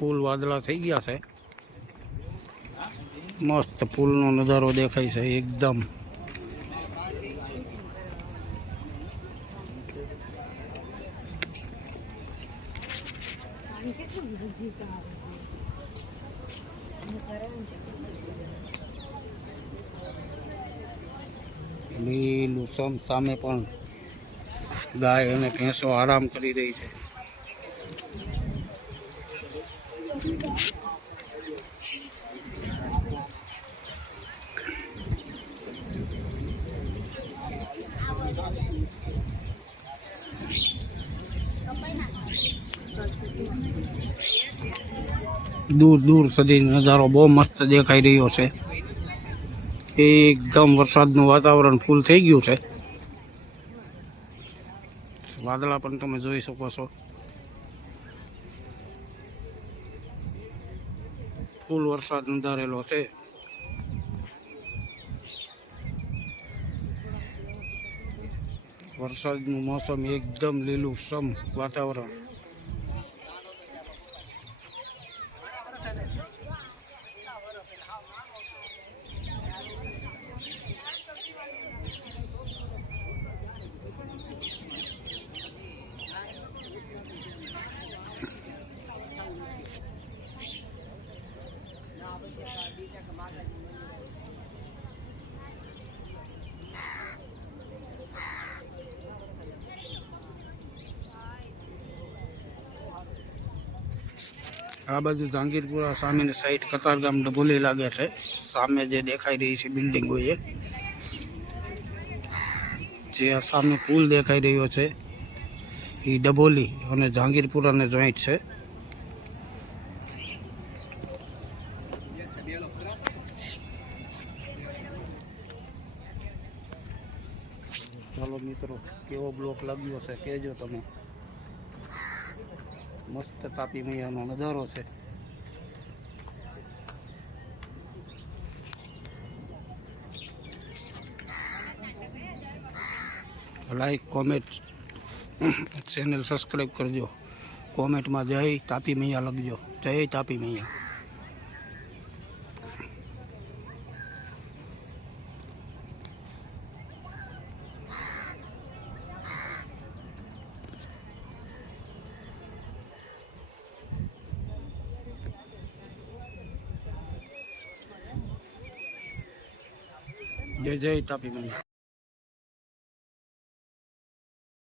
ફૂલ વાદળા થઈ ગયા છે। મસ્ત ફૂલનો નજારો દેખાય છે એકદમ। લીલુંછમ સામે પણ ગાય અને ભેંસો આરામ કરી રહી છે। दूर दूर सुधी नजारो बहुत मस्त देखाई रह्यो छे। एकदम वरसादनुं वातावरण फूल थई गयुं छे। वादळा पण तमे जोई शको छो। फूल वरसाद नोंधायेलो छे। वरसादनुं मौसम एकदम लीलुंछम वातावरण। आ बाजू जहांगीरपुरा सामेनी साइड कतारगाम डबोली लागे छे। सामे जे देखाई रही छे बिल्डिंगो ये जे आ सामे पुल देखाई रह्यो छे ई डबोली अने जहांगीरपुरा ने जॉइंट छे। चलो मित्रों केवो ब्लॉक लाग्यो छे कहेजो तमे। मस्त तापी मैयानो नजारो छे। लाइक कॉमेंट चैनल सब्सक्राइब करजो। कॉमेंट में जय तापी मैया लगजो। जय तापी मैया। जय जय तापी मैया।